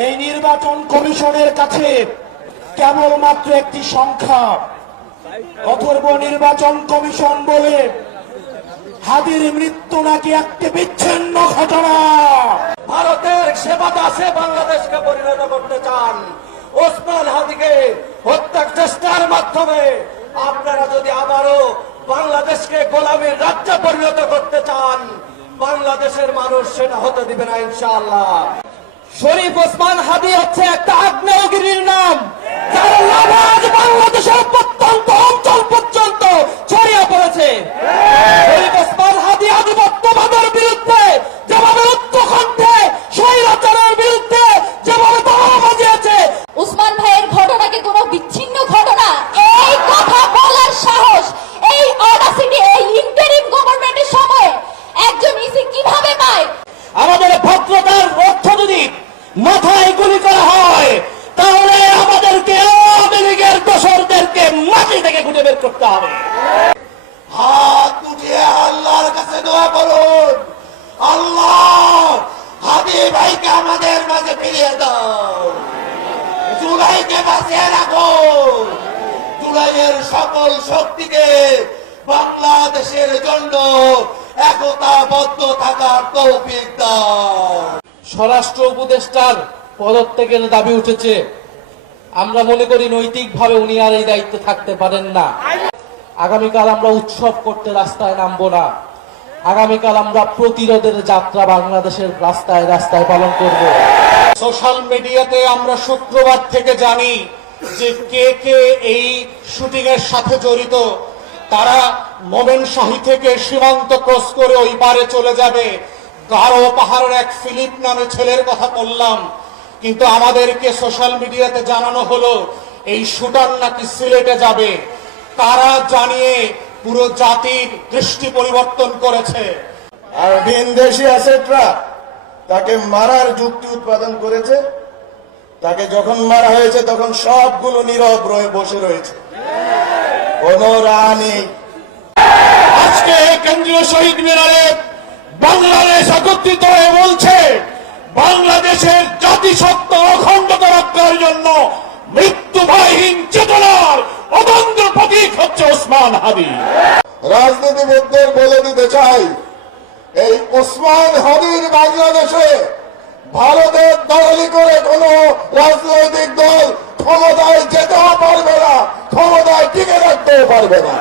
এই নির্বাচন কমিশনের কাছে কেবলমাত্র একটি সংখ্যা। অথর্ব নির্বাচন কমিশন বলে হাদির মৃত্যু নাকি একটি বিচ্ছিন্ন ঘটনা। ভারতের সেবা দাসে বাংলাদেশকে পরিণত করতে চান। ওসমান হাদিকে হত্যার চেষ্টার মাধ্যমে আপনারা যদি আবারও বাংলাদেশকে গোলামীর রাজ্যে পরিণত করতে চান, বাংলাদেশের মানুষ সেটা হতে দিবে না ইনশাআল্লাহ। শরীফ ওসমান হাদি হচ্ছে একটা আগ্নেয়গিরির নাম, যার আওয়াজ বাংলাদেশের প্রত্যন্ত অঞ্চল পর্যন্ত ছড়িয়ে পড়েছে। শরীফ ওসমান হাদি আধিপত্যবাদের বিরুদ্ধে যেভাবে উচ্চকণ্ঠে স্বৈরাচারের বিরুদ্ধে যেভাবে তারা বাজিয়েছে, উসমান ভাইয়ের ঘটনাকে কোনো বিচ্ছিন্ন ঘটনা এই কথা বলার সাহস, এই অডাসিটি এই ইন্টারিম গভর্নমেন্টের সময় একজন ইসি কিভাবে পায়? আমাদের ভদ্রতার অর্থ যদি মাথায় গুলি করা হয়, তাহলে আমাদেরকে আওয়ামী লীগের দোসরদেরকে মাটি থেকে খুঁজে বের করতে হবে। হাত উঠিয়ে আল্লাহর কাছে দোয়া করুন, আল্লাহ হাদি ভাইকে আমাদের মাঝে ফিরিয়ে দাও, জুলাইকে বাঁচিয়ে রাখো, জুলাইয়ের সকল শক্তিকে বাংলাদেশের জন্য একতাবদ্ধ থাকার তৌফিক দাও। স্বরাষ্ট্র উপদেষ্টার পদত্যাগের দাবি উঠেছে। আমরা মনে করি নৈতিকভাবে উনি আর এই দায়িত্বে থাকতে পারেন না। আগামীকাল আমরা উৎসব করতে রাস্তায় নামবো না। আগামীকাল আমরা প্রতিরোধের যাত্রা বাংলাদেশের রাস্তায় রাস্তায় পালন করব। সোশ্যাল মিডিয়াতে আমরা শুক্রবার থেকে জানি যে কে কে এই শুটিং এর সাথে জড়িত। তারা মোমেনশাহী থেকে সীমান্ত ক্রস করে ওই পারে চলে যাবে। গারো পাহাড়ের এক ফিলিপ নামে ছেলের কথা বললাম, কিন্তু আমাদেরকে সোশ্যাল মিডিয়াতে জানানো হলো এই শুটার নাকি সিলেটে যাবে। তারা জানিয়ে পুরো জাতির দৃষ্টি পরিবর্তন করেছে। আর ভিনদেশি অ্যাসেটরা তাকে মারার যুক্তি উৎপাদন করেছে। তাকে যখন মারা হয়েছে তখন সবগুলো নীরব বসে রয়েছে, কোনো রায় নেই। আজকে কেন্দ্রীয় শহীদ মিনারে বাংলাদেশ একত্রিত হয়ে বলছে বাংলাদেশের জাতিসত্তা অখণ্ডতা রক্ষার জন্য মৃত্যুভয়হীন চেতনার অতন্ত্র প্রতীক হচ্ছে ওসমান হাদি। রাজনীতিবিদদের বলে দিতে চাই, এই ওসমান হাদির বাংলাদেশে ভারতের দলালি করে কোন রাজনৈতিক দল ক্ষমতায় যেতেও পারবে না, ক্ষমতায় টিকে রাখতেও পারবে না।